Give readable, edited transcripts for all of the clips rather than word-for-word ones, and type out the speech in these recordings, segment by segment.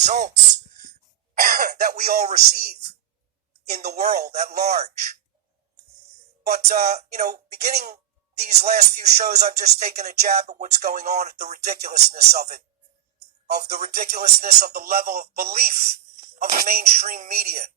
results that we all receive in the world at large. But, beginning these last few shows, I've just taken a jab at what's going on, at the ridiculousness of it, of the ridiculousness of the level of belief of the mainstream media.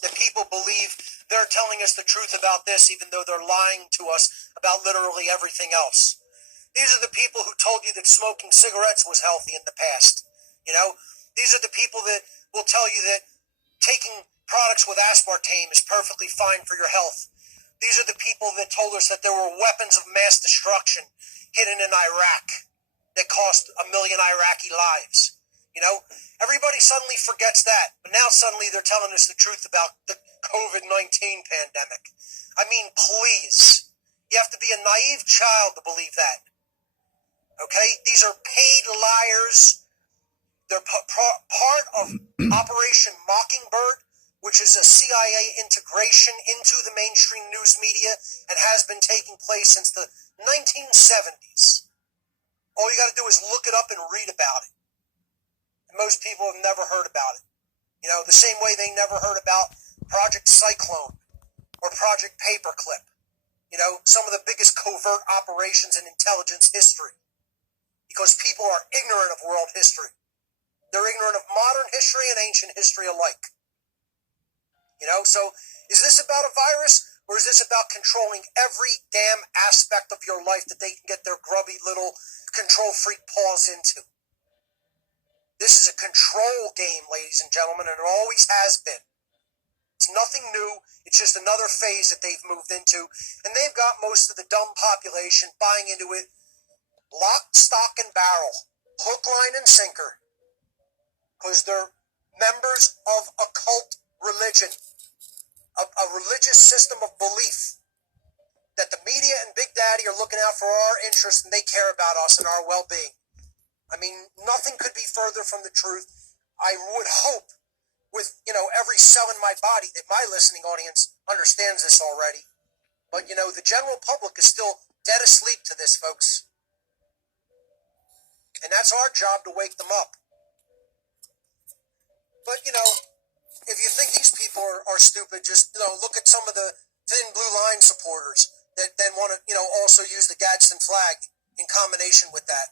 That people believe they're telling us the truth about this, even though they're lying to us about literally everything else. These are the people who told you that smoking cigarettes was healthy in the past. These are the people that will tell you that taking products with aspartame is perfectly fine for your health. These are the people that told us that there were weapons of mass destruction hidden in Iraq that cost 1 million Iraqi lives. Everybody suddenly forgets that, but now suddenly they're telling us the truth about the COVID-19 pandemic. I mean, please. You have to be a naive child to believe that. Okay? These are paid liars. They're part of Operation Mockingbird, which is a CIA integration into the mainstream news media and has been taking place since the 1970s. All you got to do is look it up and read about it. And most people have never heard about it. The same way they never heard about Project Cyclone or Project Paperclip. Some of the biggest covert operations in intelligence history. Because people are ignorant of world history. They're ignorant of modern history and ancient history alike. So is this about a virus, or is this about controlling every damn aspect of your life that they can get their grubby little control freak paws into? This is a control game, ladies and gentlemen, and it always has been. It's nothing new. It's just another phase that they've moved into, and they've got most of the dumb population buying into it lock, stock, and barrel, hook, line, and sinker, because they're members of a cult religion, a religious system of belief that the media and Big Daddy are looking out for our interests and they care about us and our well-being. I mean, nothing could be further from the truth. I would hope with, every cell in my body that my listening audience understands this already. But, the general public is still dead asleep to this, folks. And that's our job to wake them up. But, if you think these people are stupid, just, look at some of the Thin Blue Line supporters that then want to, also use the Gadsden flag in combination with that.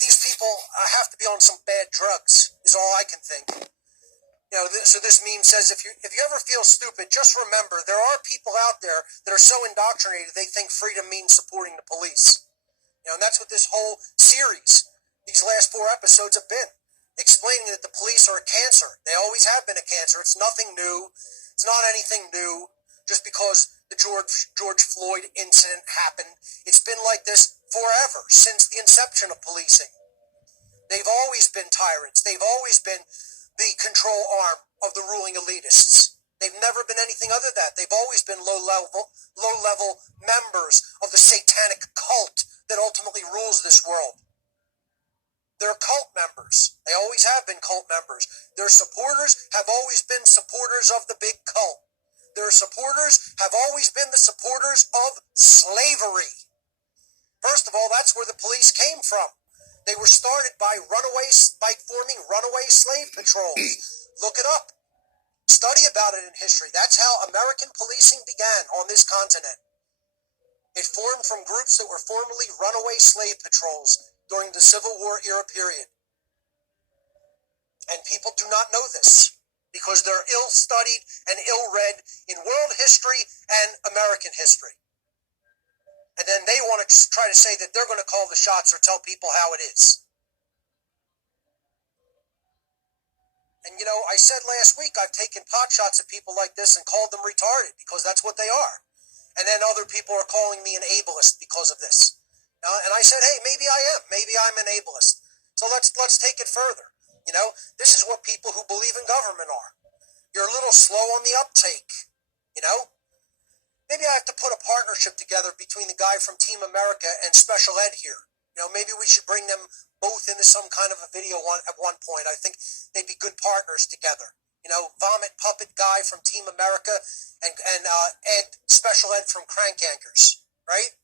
These people have to be on some bad drugs, is all I can think. So this meme says, if you ever feel stupid, just remember there are people out there that are so indoctrinated they think freedom means supporting the police. And that's what this whole series, these last 4 episodes have been, explaining that the police are a cancer. They always have been a cancer. It's nothing new. It's not anything new. Just because the George Floyd incident happened, it's been like this forever, since the inception of policing. They've always been tyrants. They've always been the control arm of the ruling elitists. They've never been anything other than that. They've always been low-level members of the satanic cult that ultimately rules this world. They're cult members. They always have been cult members. Their supporters have always been supporters of the big cult. Their supporters have always been the supporters of slavery. First of all, that's where the police came from. They were started by forming runaway slave patrols. Look it up. Study about it in history. That's how American policing began on this continent. It formed from groups that were formerly runaway slave patrols during the Civil War era period. And people do not know this because they're ill-studied and ill-read in world history and American history. And then they want to try to say that they're going to call the shots or tell people how it is. And, I said last week I've taken pot shots at people like this and called them retarded because that's what they are. And then other people are calling me an ableist because of this. And I said, hey, maybe I am. Maybe I'm an ableist. So let's take it further. This is what people who believe in government are. You're a little slow on the uptake. Maybe I have to put a partnership together between the guy from Team America and Special Ed here. Maybe we should bring them both into some kind of a video at one point. I think they'd be good partners together. Vomit Puppet guy from Team America and Ed, Special Ed from Crank Yankers, right?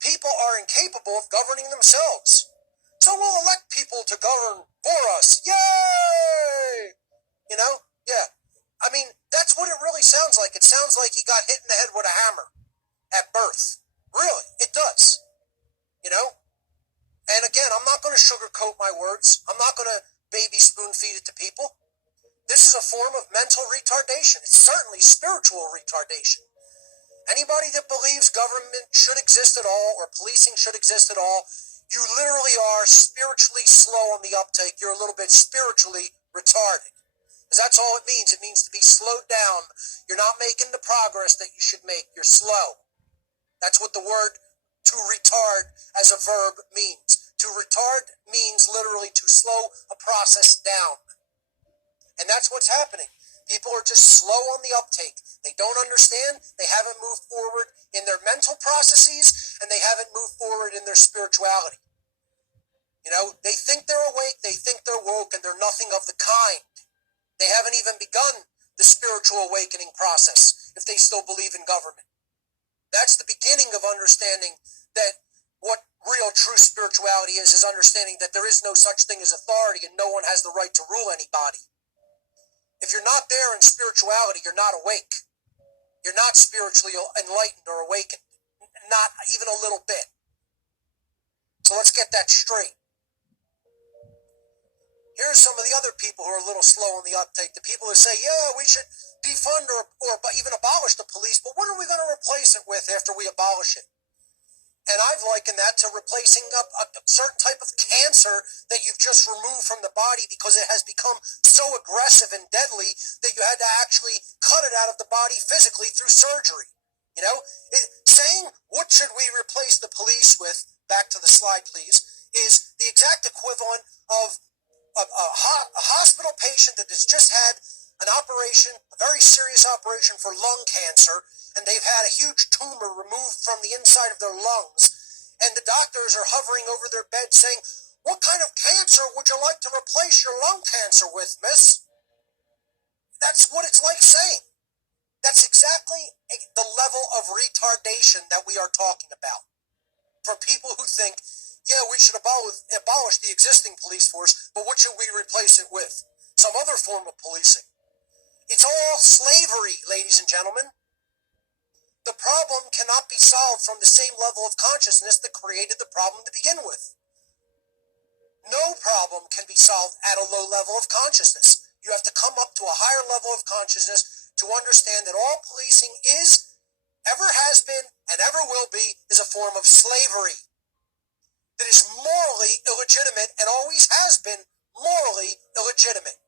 People are incapable of governing themselves. So we'll elect people govern for us. Yay! You know? Yeah. I mean, that's what it really sounds like. It sounds like he got hit in the head with a hammer at birth. Really, it does. You know? And again, I'm not going to sugarcoat my words. I'm not going to baby spoon feed it to people. This is a form of mental retardation. It's certainly spiritual retardation. Anybody that believes government should exist at all or policing should exist at all, you literally are spiritually slow on the uptake. You're a little bit spiritually retarded. Because that's all it means. It means to be slowed down. You're not making the progress that you should make. You're slow. That's what the word to retard as a verb means. To retard means literally to slow a process down. And that's what's happening. People are just slow on the uptake. They don't understand. They haven't moved forward in their mental processes, and they haven't moved forward in their spirituality. You know, they think they're awake, they think they're woke, and they're nothing of the kind. They haven't even begun the spiritual awakening process if they still believe in government. That's the beginning of understanding that what real true spirituality is understanding that there is no such thing as authority and no one has the right to rule anybody. If you're not there in spirituality, you're not awake. You're not spiritually enlightened or awakened. Not even a little bit. So let's get that straight. Here's some of the other people who are a little slow on the uptake. The people who say, yeah, we should defund or even abolish the police, but what are we going to replace it with after we abolish it? And I've likened that to replacing a certain type of cancer that you've just removed from the body because it has become so aggressive and deadly that you had to actually cut it out of the body physically through surgery. You know, saying what should we replace the police with, back to the slide please, is the exact equivalent of a hospital patient that has just had an operation, a very serious operation for lung cancer, and they've had a huge tumor removed from the inside of their lungs, and the doctors are hovering over their bed saying, what kind of cancer would you like to replace your lung cancer with, miss? That's what it's like saying. That's exactly the level of retardation that we are talking about. For people who think, yeah, we should abolish the existing police force, but what should we replace it with? Some other form of policing. It's all slavery, ladies and gentlemen. The problem cannot be solved from the same level of consciousness that created the problem to begin with. No problem can be solved at a low level of consciousness. You have to come up to a higher level of consciousness to understand that all policing is, ever has been, and ever will be, is a form of slavery that is morally illegitimate and always has been morally illegitimate.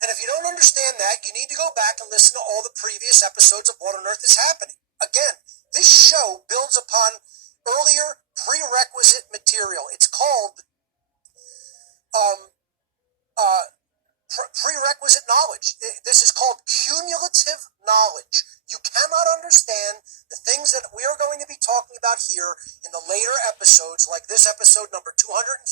And if you don't understand that, you need to go back and listen to all the previous episodes of What on Earth is Happening. Again, this show builds upon earlier prerequisite material. It's called prerequisite knowledge. This is called cumulative knowledge. You cannot understand the things that we are going to be talking about here in the later episodes, like this episode number 230,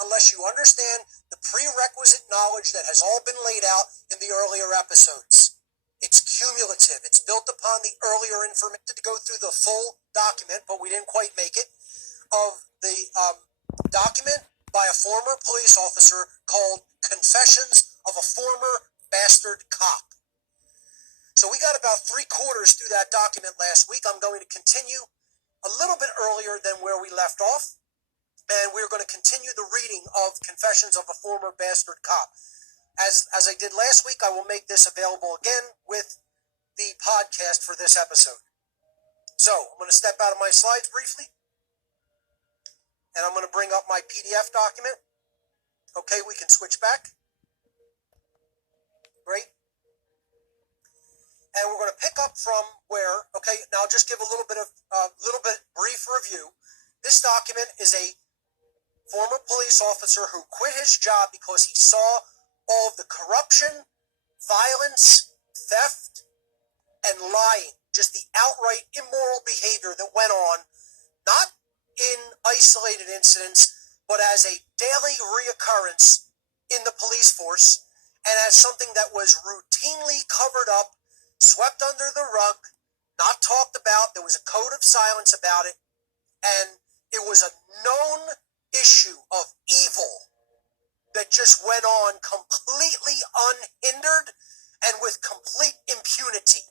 unless you understand the prerequisite knowledge that has all been laid out in the earlier episodes. It's cumulative. It's built upon the earlier information. To go through the full document, but we didn't quite make it, of the document by a former police officer called Confessions of a Former Bastard Cop. So we got about 3/4 through that document last week. I'm going to continue a little bit earlier than where we left off, and we're going to continue the reading of Confessions of a Former Bastard Cop. As I did last week, I will make this available again with the podcast for this episode. So I'm going to step out of my slides briefly, and I'm going to bring up my PDF document. Okay, we can switch back. Great. And we're going to pick up from where, okay, now I'll just give a little bit brief review. This document is a former police officer who quit his job because he saw all of the corruption, violence, theft, and lying, just the outright immoral behavior that went on, not in isolated incidents, but as a daily reoccurrence in the police force, and as something that was routinely covered up, swept under the rug, not talked about. There was a code of silence about it, and it was a known issue of just went on completely unhindered and with complete impunity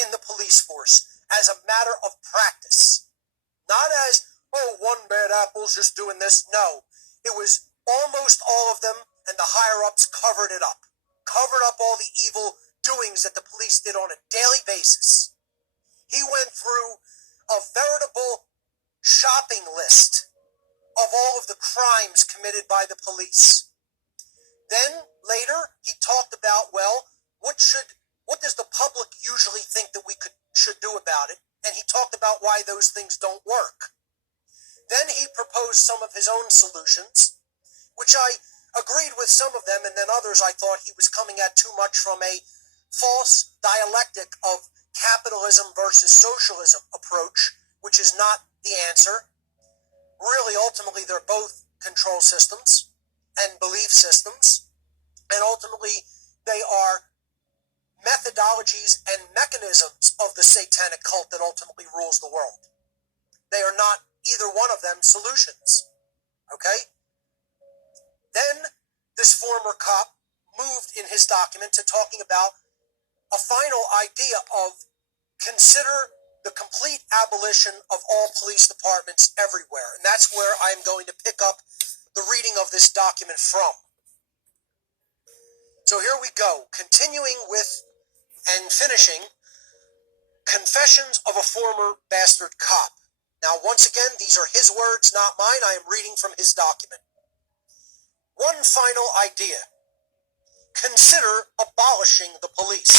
in the police force as a matter of practice. Not as, oh, one bad apple's just doing this. No, it was almost all of them, and the higher-ups covered it up. Covered up all the evil doings that the police did on a daily basis. He went through a veritable shopping list of all of the crimes committed by the police. Then, later, he talked about, well, what does the public usually think that we should do about it? And he talked about why those things don't work. Then he proposed some of his own solutions, which I agreed with some of them, and then others I thought he was coming at too much from a false dialectic of capitalism versus socialism approach, which is not the answer. Really, ultimately, they're both control systems and belief systems, and ultimately they are methodologies and mechanisms of the satanic cult that ultimately rules the world. They are not, either one of them, solutions. Okay? Then this former cop moved in his document to talking about a final idea of consider the complete abolition of all police departments everywhere. And that's where I'm going to pick up the reading of this document from. So here we go, continuing with and finishing Confessions of a Former Bastard Cop. Now, once again, these are his words, not mine. I am reading from his document. One final idea. Consider abolishing the police.